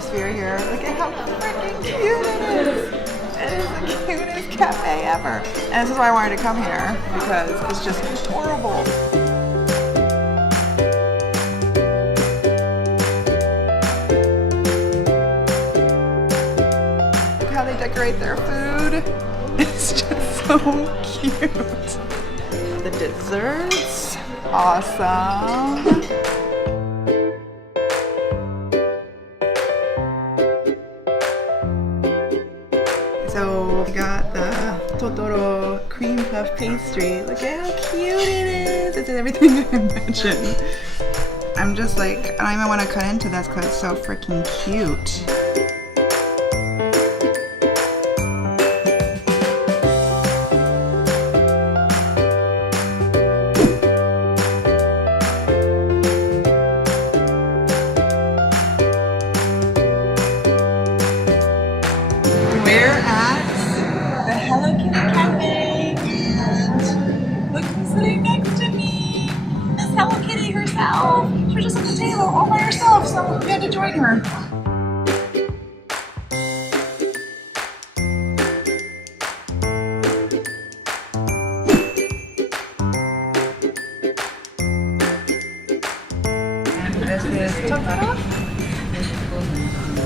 atmosphere here. Look at how freaking cute it is. It is the cutest cafe ever. And this is why I wanted to come here, because it's just adorable. Look how they decorate their food. It's just so cute. The desserts, awesome. So we got the Totoro cream puff pastry. Look at how cute it is. It's everything I imagined. I'm just like, I don't even want to cut into this because it's so freaking cute. We're at the Hello Kitty Cafe, and look who's sitting next to me. Miss Hello Kitty herself. She was just at the table all by herself, so we had to join her. And this is Totoro.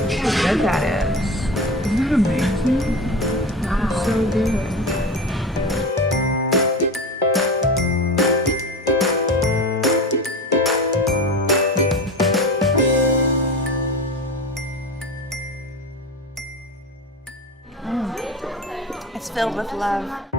Look how good that is. Isn't that amazing? Wow. It's so good. It's filled with love.